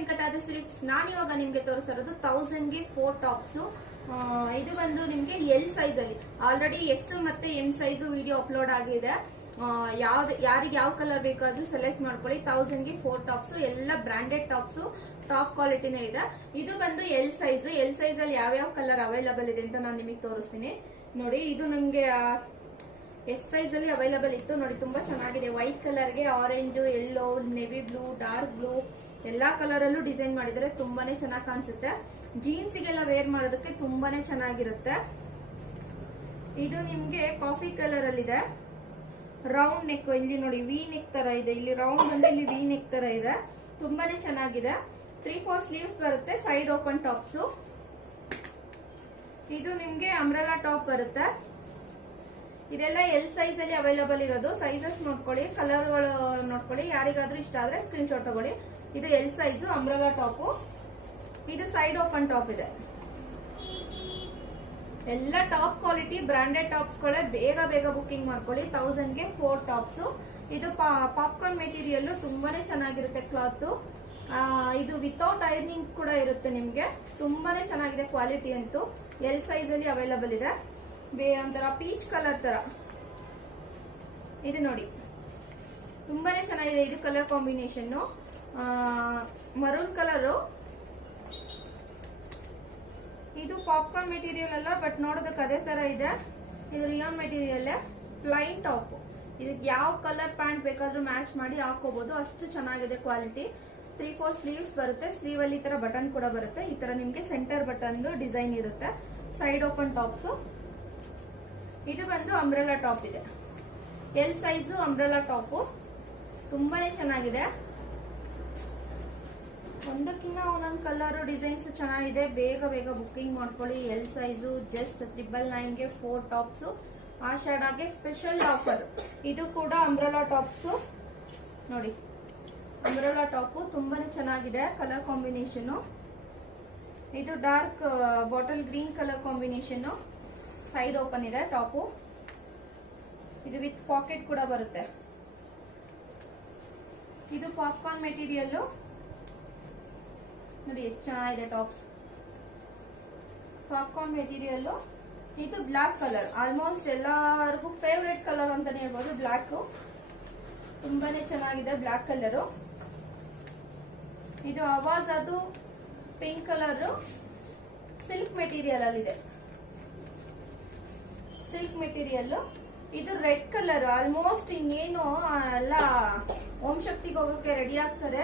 Venkatadri silks. ನಾನಿವಾಗ ನಿಮ್ಗೆ ತೋರಿಸಿರೋದು 1000 ಗೆ 4 ಟಾಪ್ಸ್. ಇದು ಬಂದು ನಿಮ್ಗೆ ಎಲ್ ಸೈಜ್ ಅಲ್ಲಿ. ಆಲ್ರೆಡಿ ಎಸ್ ಮತ್ತೆ ಎಂ ಸೈಜ್ ವಿಡಿಯೋ ಅಪ್ಲೋಡ್ ಆಗಿದೆ. ಯಾರಿಗೆ ಯಾವ ಕಲರ್ ಬೇಕಾದ್ರೂ ಸೆಲೆಕ್ಟ್ ಮಾಡ್ಕೊಳ್ಳಿ. 1000 ಗೆ 4 ಟಾಪ್ಸ್, ಎಲ್ಲ ಬ್ರಾಂಡೆಡ್ ಟಾಪ್ಸ್, ಟಾಪ್ ಕ್ವಾಲಿಟಿನೇ ಇದೆ. ಇದು ಬಂದು ಎಲ್ ಸೈಜ್. ಎಲ್ ಸೈಜ್ ಅಲ್ಲಿ ಯಾವ್ಯಾವ ಕಲರ್ ಅವೈಲಬಲ್ ಇದೆ ಅಂತ ನಾನು ನಿಮಗೆ ತೋರಿಸ್ತೀನಿ ನೋಡಿ. ಇದು ನಮ್ಗೆ ಎಸ್ ಸೈಜ್ ಅಲ್ಲಿ ಅವೈಲಬಲ್ ಇತ್ತು ನೋಡಿ. ತುಂಬಾ ಚೆನ್ನಾಗಿದೆ. ವೈಟ್ ಕಲರ್ ಗೆ orange, yellow, navy blue, dark blue ಎಲ್ಲಾ ಕಲರ್ ಅಲ್ಲೂ ಡಿಸೈನ್ ಮಾಡಿದ್ರೆ ತುಂಬಾನೇ ಚೆನ್ನಾಗಿ ಕಾಣಿಸುತ್ತೆ. ಜೀನ್ಸ್ ಗೆಲ್ಲ ವೇರ್ ಮಾಡೋದಕ್ಕೆ ತುಂಬಾನೇ ಚೆನ್ನಾಗಿರುತ್ತೆ. ಇದು ನಿಮ್ಗೆ ಕಾಫಿ ಕಲರ್ ಅಲ್ಲಿ ಇದೆ. ರೌಂಡ್ ನೆಕ್, ಇಲ್ಲಿ ನೋಡಿ ವಿ ನೆಕ್ ತರ ಇದೆ. ಇಲ್ಲಿ ರೌಂಡ್ ಬಂದು ಇಲ್ಲಿ ವಿ ನೆಕ್ ತರ ಇದೆ. ತುಂಬಾನೇ ಚೆನ್ನಾಗಿದೆ. 3/4 ಸ್ಲೀವ್ಸ್ ಬರುತ್ತೆ. Side open tops. ಇದು ನಿಮ್ಗೆ ಅಂಬ್ರೆಲಾ ಟಾಪ್ ಬರುತ್ತೆ. ಇದೆಲ್ಲ ಎಲ್ ಸೈಜ್ ಅಲ್ಲಿ ಅವೈಲಬಲ್ ಇರೋದು. ಸೈಜಸ್ ನೋಡ್ಕೊಳ್ಳಿ, ಕಲರ್ಗಳು ನೋಡ್ಕೊಳ್ಳಿ. ಯಾರಿಗಾದ್ರೂ ಇಷ್ಟ ಆದ್ರೆ ಸ್ಕ್ರೀನ್ ಶಾಟ್ ತಗೊಳ್ಳಿ. ಇದು ಎಲ್ ಸೈಜ್ ಅಂಬ್ರೆಲಾ ಟಾಪ್. ಇದು ಸೈಡ್ ಓಪನ್ ಟಾಪ್ ಇದೆ. ಎಲ್ಲ ಟಾಪ್ ಕ್ವಾಲಿಟಿ ಬ್ರಾಂಡೆಡ್ ಟಾಪ್ಸ್ ಗಳೇ. ಬೇಗ ಬೇಗ ಬುಕಿಂಗ್ ಮಾಡ್ಕೊಳ್ಳಿ. 1000 ಗೆ 4 ಟಾಪ್ಸ್. ಇದು ಪಾಪ್ಕಾರ್ನ್ ಮೆಟೀರಿಯಲ್, ತುಂಬಾನೇ ಚೆನ್ನಾಗಿರುತ್ತೆ ಕ್ಲಾತ್. ಇದು ವಿತೌಟ್ ಐರನಿಂಗ್ ಕೂಡ ಇರುತ್ತೆ ನಿಮ್ಗೆ. ತುಂಬಾನೇ ಚೆನ್ನಾಗಿದೆ ಕ್ವಾಲಿಟಿ ಅಂತೂ. ಎಲ್ ಸೈಜ್ ಅಲ್ಲಿ ಅವೈಲಬಲ್ ಇದೆ. ಒಂಥರ ಪೀಚ್ ಕಲರ್ ತರ ಇದು ನೋಡಿ, ತುಂಬಾನೇ ಚೆನ್ನಾಗಿದೆ. ಇದು ಕಲರ್ ಕಾಂಬಿನೇಷನ್ ಮರೂನ್ ಕಲರ್. ಇದು ಪಾಪ್ಕಾರ್ನ್ ಮೆಟೀರಿಯಲ್ ಅಲ್ಲ, ಬಟ್ ನೋಡೋದಕ್ಕೆ ಅದೇ ತರ ಇದೆ. ಇದು ರಿಯಾನ್ ಮೆಟೀರಿಯಲ್, ಪ್ಲೈನ್ ಟಾಪ್. ಇದಕ್ಕೆ ಯಾವ ಕಲರ್ ಪ್ಯಾಂಟ್ ಬೇಕಾದ್ರೂ ಮ್ಯಾಚ್ ಮಾಡಿ ಹಾಕೋಬಹುದು. ಅಷ್ಟು ಚೆನ್ನಾಗಿದೆ ಕ್ವಾಲಿಟಿ. 3/4 ಸ್ಲೀವ್ಸ್ ಬರುತ್ತೆ. ಸ್ಲೀವ್ ಅಲ್ಲಿ ಈ ತರ ಬಟನ್ ಕೂಡ ಬರುತ್ತೆ. ಈ ತರ ನಿಮ್ಗೆ ಸೆಂಟರ್ ಬಟನ್ ಡಿಸೈನ್ ಇರುತ್ತೆ. Side open tops. ಇದು ಬಂದು ಅಂಬ್ರೆಲಾ ಟಾಪ್ ಇದೆ. L size umbrella top. ತುಂಬಾನೇ ಚೆನ್ನಾಗಿದೆ. ಒಂದಕ್ಕಿಂತ ಒಂದೊಂದು ಕಲರ್ ಡಿಸೈನ್ಸ್ ಚೆನ್ನಾಗಿದೆ. ಬೇಗ ಬೇಗ ಬುಕಿಂಗ್ ಮಾಡ್ಕೊಳ್ಳಿ. ಎಲ್ ಸೈಜು ಜಸ್ಟ್ 999 ಗೆ 4 ಟಾಪ್ಸ್. ಆಷಾಢಗೆ special offer. ಇದು ಕೂಡ ಅಂಬ್ರೆಲಾ ಟಾಪ್ಸ್ ನೋಡಿ. ಅಂಬ್ರೆಲಾ ಟಾಪ್ ತುಂಬಾನೇ ಚೆನ್ನಾಗಿದೆ. ಕಲರ್ ಕಾಂಬಿನೇಷನ್ ಇದು dark bottle green colour combination. Side open ಇದೆ ಟಾಪು. ಇದು ವಿತ್ ಪಾಕೆಟ್ ಕೂಡ ಬರುತ್ತೆ. ಇದು ಪಾಪ್ಕಾರ್ನ್ ಮೆಟೀರಿಯಲ್ ನೋಡಿ, ಎಷ್ಟು ಚೆನ್ನಾಗಿದೆ ಟಾಪ್ಸ್. Popcorn material. ಇದು ಬ್ಲಾಕ್ ಕಲರ್. ಆಲ್ಮೋಸ್ಟ್ ಎಲ್ಲರಿಗೂ ಫೇವ್ರೆಟ್ ಕಲರ್ ಅಂತಾನೆ ಹೇಳ್ಬೋದು. ಬ್ಲಾಕ್ ತುಂಬಾನೇ ಚೆನ್ನಾಗಿದೆ. Black colour. ಇದು ಆವಾಜ್, ಅದು ಪಿಂಕ್ ಕಲರ್. ಸಿಲ್ಕ್ ಮೆಟೀರಿಯಲ್ ಅಲ್ಲಿ ಇದೆ. Silk material. ಇದು ರೆಡ್ ಕಲರ್. ಆಲ್ಮೋಸ್ಟ್ ಇನ್ನೇನು ಎಲ್ಲ ಓಂ ಶಕ್ತಿಗೆ ಹೋಗೋಕೆ ರೆಡಿ ಆಗ್ತಾರೆ.